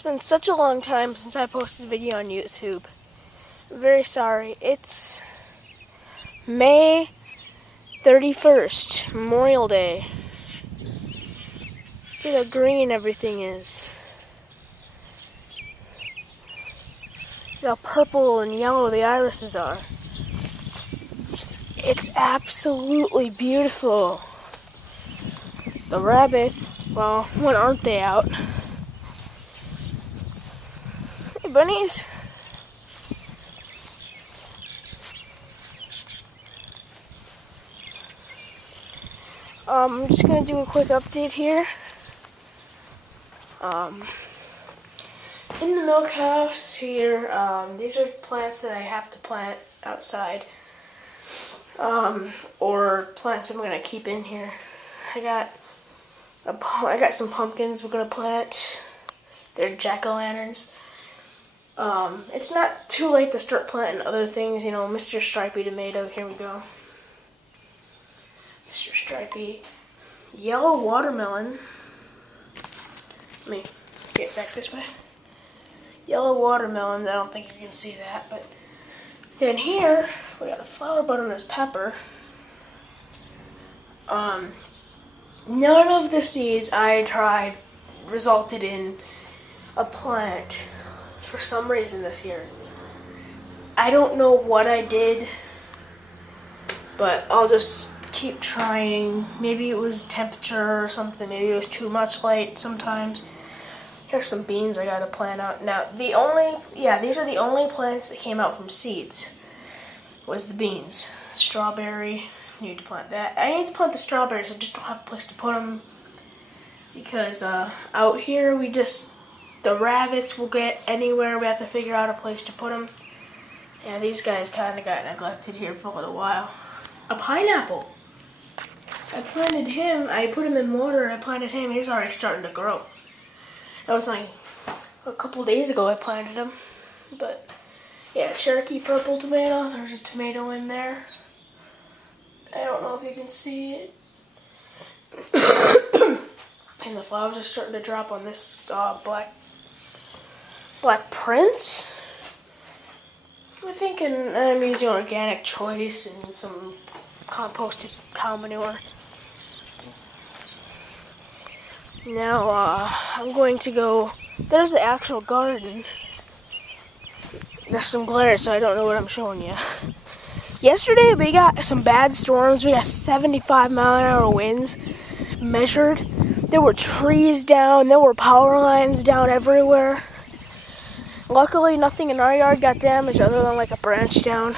It's been such a long time since I posted a video on YouTube. I'm very sorry. It's May 31st, Memorial Day. Look how green everything is. Look how purple and yellow the irises are. It's absolutely beautiful. The rabbits, well, when aren't they out? Hey, bunnies. I'm just going to do a quick update here. In the milk house here, these are plants that I have to plant outside, or plants I'm going to keep in here. I got some pumpkins we're going to plant. They're jack-o'-lanterns. It's not too late to start planting other things, you know, Mr. Stripey tomato, here we go. Mr. Stripey. Yellow watermelon. Let me get back this way. Yellow watermelon, I don't think you can see that, but then here, we got a flower bud on this pepper. None of the seeds I tried resulted in a plant for some reason this year. I don't know what I did, but I'll just keep trying. Maybe it was temperature or something. Maybe it was too much light sometimes. Here's some beans I gotta plant out. Now, these are the only plants that came out from seeds, was the beans. Strawberry, need to plant that. I need to plant the strawberries, I just don't have a place to put them. Because out here, the rabbits will get anywhere. We have to figure out a place to put them. Yeah, these guys kind of got neglected here for a little while. A pineapple. I planted him, I put him in water and I planted him. He's already starting to grow. That was like a couple days ago I planted him. But yeah, Cherokee purple tomato. There's a tomato in there. I don't know if you can see it. And the flowers are starting to drop on this black prince. I'm thinking I'm using organic choice and some composted cow manure. Now I'm going to go. There's the actual garden. There's some glare, so I don't know what I'm showing you. Yesterday we got some bad storms. We got 75-mile-an-hour winds measured. There were trees down. There were power lines down everywhere. Luckily, nothing in our yard got damaged other than like a branch down.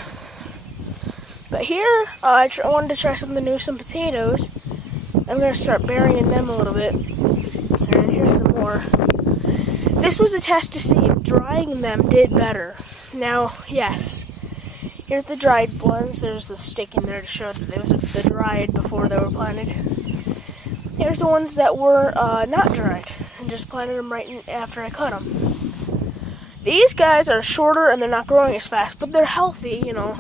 But here, I wanted to try something new, some potatoes. I'm going to start burying them a little bit. And here's some more. This was a test to see if drying them did better. Now, yes, here's the dried ones. There's the stick in there to show that they dried before they were planted. Here's the ones that were not dried, and just planted them right after I cut them. These guys are shorter and they're not growing as fast, but they're healthy, you know.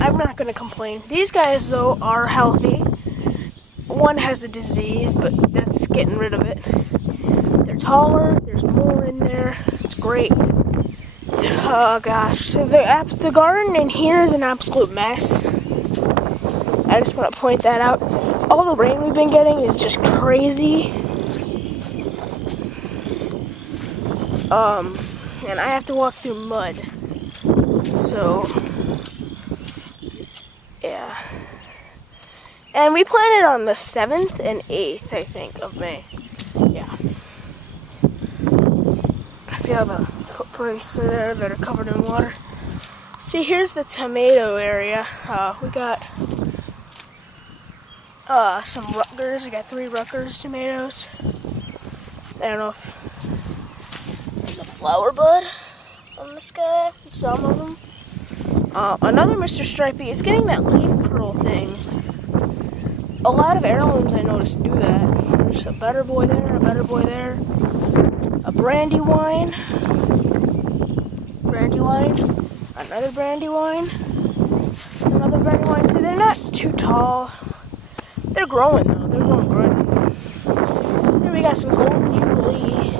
I'm not going to complain. These guys, though, are healthy. One has a disease, but that's getting rid of it. They're taller. There's more in there. It's great. Oh, gosh. The garden in here is an absolute mess. I just want to point that out. All the rain we've been getting is just crazy. And I have to walk through mud. So, yeah. And we planted on the 7th and 8th, I think, of May. Yeah. See all the footprints there that are covered in water? See, here's the tomato area. We got some Rutgers. We got 3 Rutgers tomatoes. I don't know if there's a flower bud on this guy. Some of them. Another Mr. Stripey. It's getting that leaf curl thing. A lot of heirlooms I noticed do that. There's a better boy there, a better boy there. A brandywine. Another brandywine. Another brandywine. See, they're not too tall. They're growing though. They're growing good. Here we got some golden jubilee.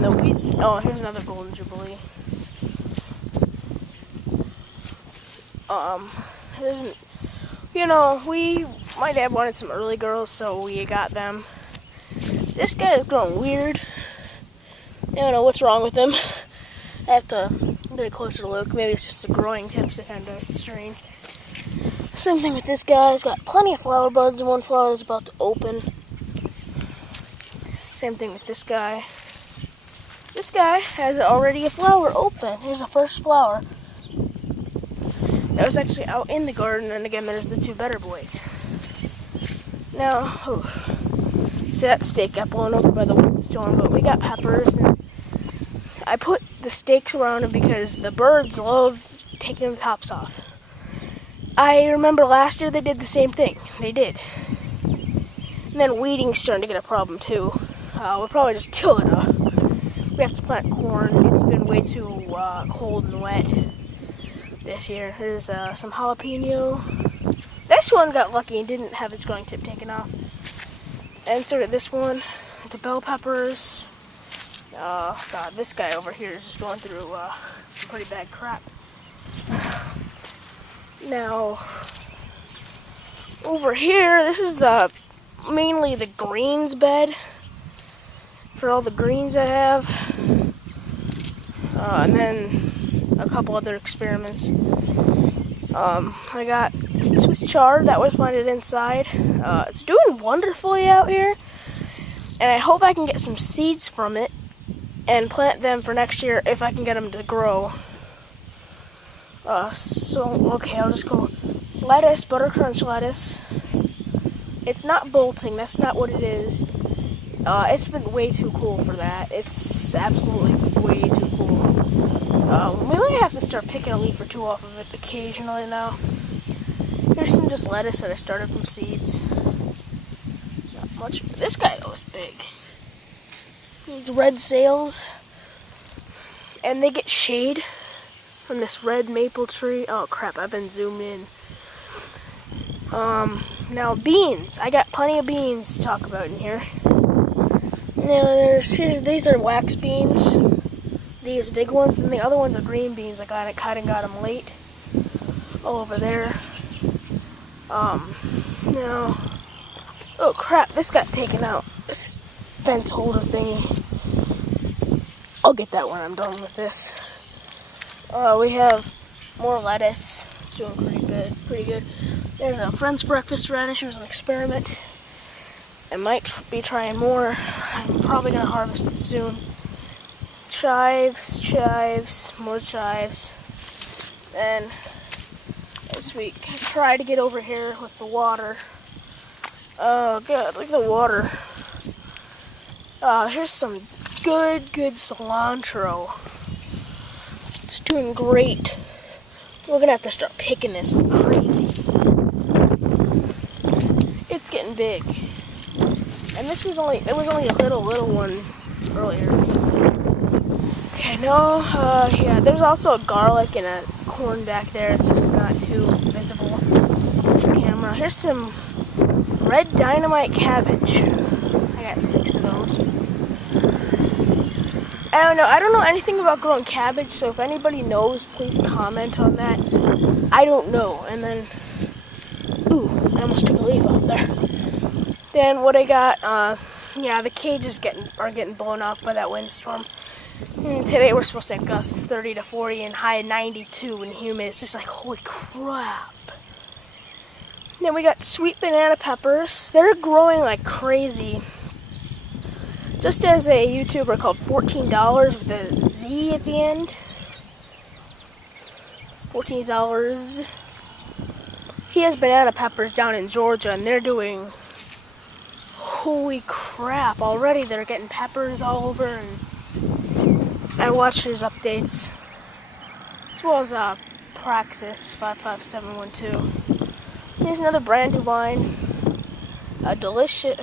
And the wheat. Oh, here's another golden jubilee. There's, you know, my dad wanted some early girls, so we got them. This guy is growing weird. I don't know what's wrong with him. I have to get a closer look. Maybe it's just the growing tips are kind of strange. Same thing with this guy. He's got plenty of flower buds, and one flower is about to open. Same thing with this guy. This guy has already a flower open. Here's the first flower. That was actually out in the garden, and again, there's the two better boys. Now, see that stake got blown over by the windstorm, but we got peppers, and I put the stakes around them because the birds love taking the tops off. I remember last year they did the same thing. They did. And then weeding's starting to get a problem too. We'll probably just kill it up. We have to plant corn. It's been way too cold and wet this year. There's some jalapeno. This one got lucky and didn't have its growing tip taken off. And so did this one. The bell peppers. God, this guy over here is just going through some pretty bad crap. Now, over here, this is mainly the greens bed for all the greens I have. And then a couple other experiments. I got Swiss chard that was planted inside. It's doing wonderfully out here, and I hope I can get some seeds from it and plant them for next year if I can get them to grow. Okay, I'll just go lettuce, butter crunch lettuce. It's not bolting, that's not what it is. It's been way too cool for that. It's absolutely way too cool. We might have to start picking a leaf or two off of it occasionally now. Here's some just lettuce that I started from seeds. Not much. This guy though is big. These red sails, and they get shade from this red maple tree. Oh crap, I've been zoomed in. Now beans. I got plenty of beans to talk about in here. Now these are wax beans. These big ones, and the other ones are green beans. I kind of got them late. All over there. Now, oh crap, this got taken out. This fence holder thingy. I'll get that when I'm done with this. We have more lettuce. It's doing pretty good. There's a French breakfast radish. It was an experiment. I might be trying more. I'm probably gonna harvest it soon. Chives, more chives. And as we try to get over here with the water. Oh god, look at the water. Here's some good cilantro. It's doing great. We're gonna have to start picking this like crazy. It's getting big. And this was only a little one earlier. Okay, no, yeah, there's also a garlic and a corn back there. It's just not too visible on the camera. Here's some red dynamite cabbage. I got 6 of those. I don't know anything about growing cabbage, so if anybody knows, please comment on that. I don't know. And then, ooh, I almost took a leaf off there. Then what I got, yeah, the cages are getting blown off by that windstorm. And today we're supposed to have gusts 30 to 40 and high 92 and humid. It's just like, holy crap. Then we got sweet banana peppers. They're growing like crazy. Just as a YouTuber called $14 with a Z at the end. $14. He has banana peppers down in Georgia, and they're doing, holy crap, already they're getting peppers all over, and I watched his updates, as well as Praxis 55712. Here's another Brandywine, a delicious,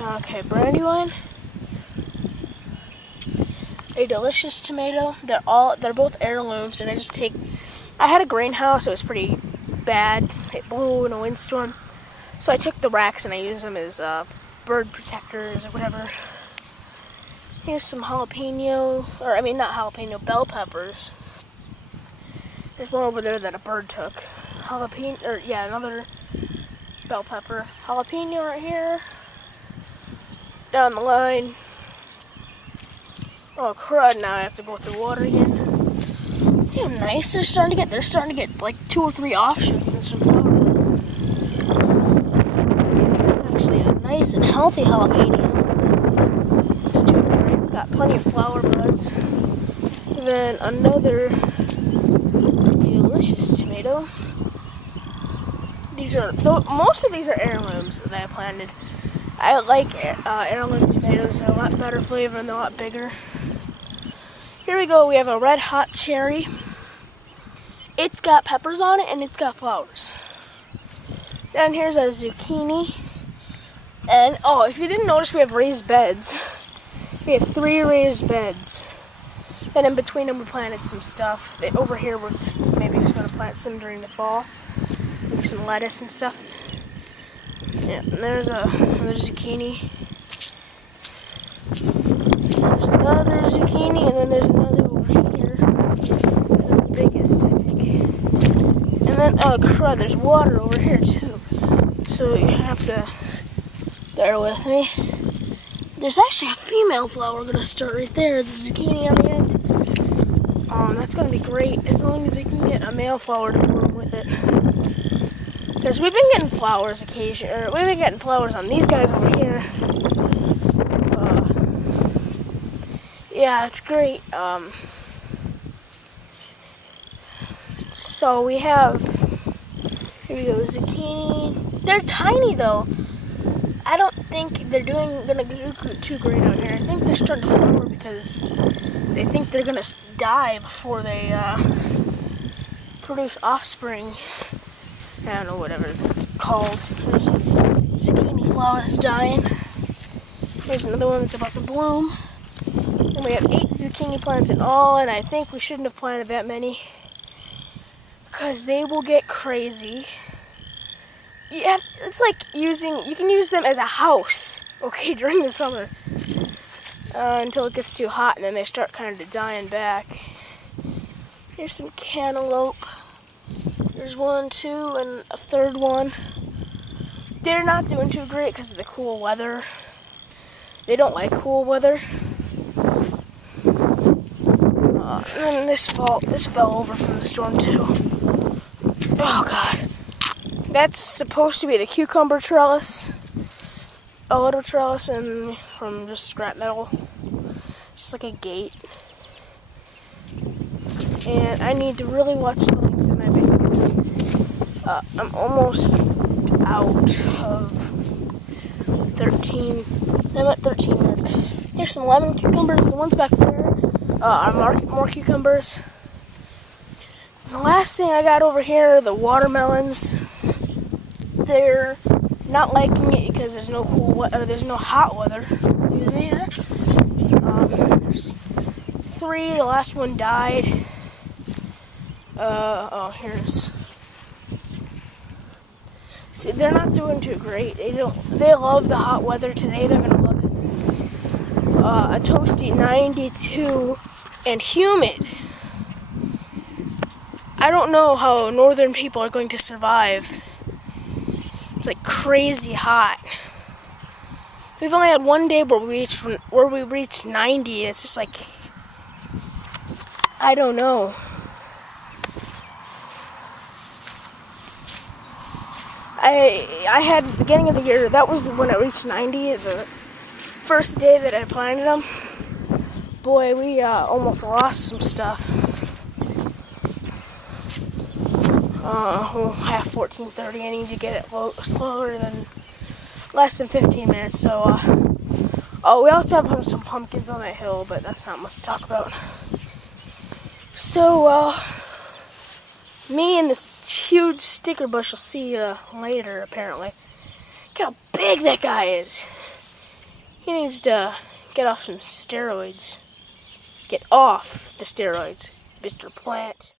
Brandywine, a delicious tomato. They're both heirlooms, and I had a greenhouse. It was pretty bad. It blew in a windstorm, so I took the racks and I used them as bird protectors or whatever. Here's some jalapeno, or I mean not jalapeno, bell peppers. There's one over there that a bird took. Jalapeno, or yeah, another bell pepper. Jalapeno right here. Down the line. Oh crud, now I have to go through water again. See how nice they're starting to get? They're starting to get like 2 or 3 offshoots and some flower buds. It's actually a nice and healthy jalapeno. It's doing great. It's got plenty of flower buds. And then another delicious tomato. Most of these are heirlooms that I planted. I like heirloom tomatoes. They're a lot better flavor and they're a lot bigger. Here we go. We have a red hot cherry. It's got peppers on it and it's got flowers. Then here's a zucchini. And oh, if you didn't notice, we have raised beds. We have 3 raised beds. And in between them we planted some stuff. Over here we're maybe just going to plant some during the fall. Maybe some lettuce and stuff. Yeah, and there's another zucchini. There's another zucchini, and then there's another over here. This is the biggest, I think. And then, oh crud, there's water over here too. So you have to bear with me. There's actually a female flower going to start right there. It's a zucchini on the end. That's going to be great as long as I can get a male flower to bloom with it. Because we've been getting flowers occasionally, or we've been getting flowers on these guys over here. Yeah, it's great. So we have, here we go, zucchini. They're tiny though. I don't think they're gonna do too great out here. I think they're starting to flower because they think they're gonna die before they produce offspring. I don't know, whatever it's called. There's a zucchini flower that's dying. There's another one that's about to bloom. And we have 8 zucchini plants in all, and I think we shouldn't have planted that many because they will get crazy. It's like you can use them as a house, okay, during the summer until it gets too hot, and then they start kind of dying back. Here's some cantaloupe. There's 1, 2, and a third one. They're not doing too great because of the cool weather. They don't like cool weather. And then this fell over from the storm too. Oh god. That's supposed to be the cucumber trellis. A little trellis and from just scrap metal. Just like a gate. And I need to really watch the length of my video. I'm almost out of 13. I'm at 13 minutes. Here's some lemon cucumbers. The ones back there are more cucumbers. And the last thing I got over here are the watermelons. They're not liking it because there's no there's no hot weather. Excuse me. There's 3. The last one died. Here's. See, they're not doing too great. They love the hot weather today. They're gonna love it. A toasty 92 and humid. I don't know how northern people are going to survive. It's like crazy hot. We've only had one day where we reached 90. It's just like, I don't know. I had the beginning of the year, that was when it reached 90, the first day that I planted them. Boy, we almost lost some stuff. We'll have 14:30. I need to get it slower than less than 15 minutes. So, we also have some pumpkins on that hill, but that's not much to talk about. So, me and this huge sticker bush will see you later, apparently. Look how big that guy is. He needs to get off some steroids. Get off the steroids, Mr. Plant.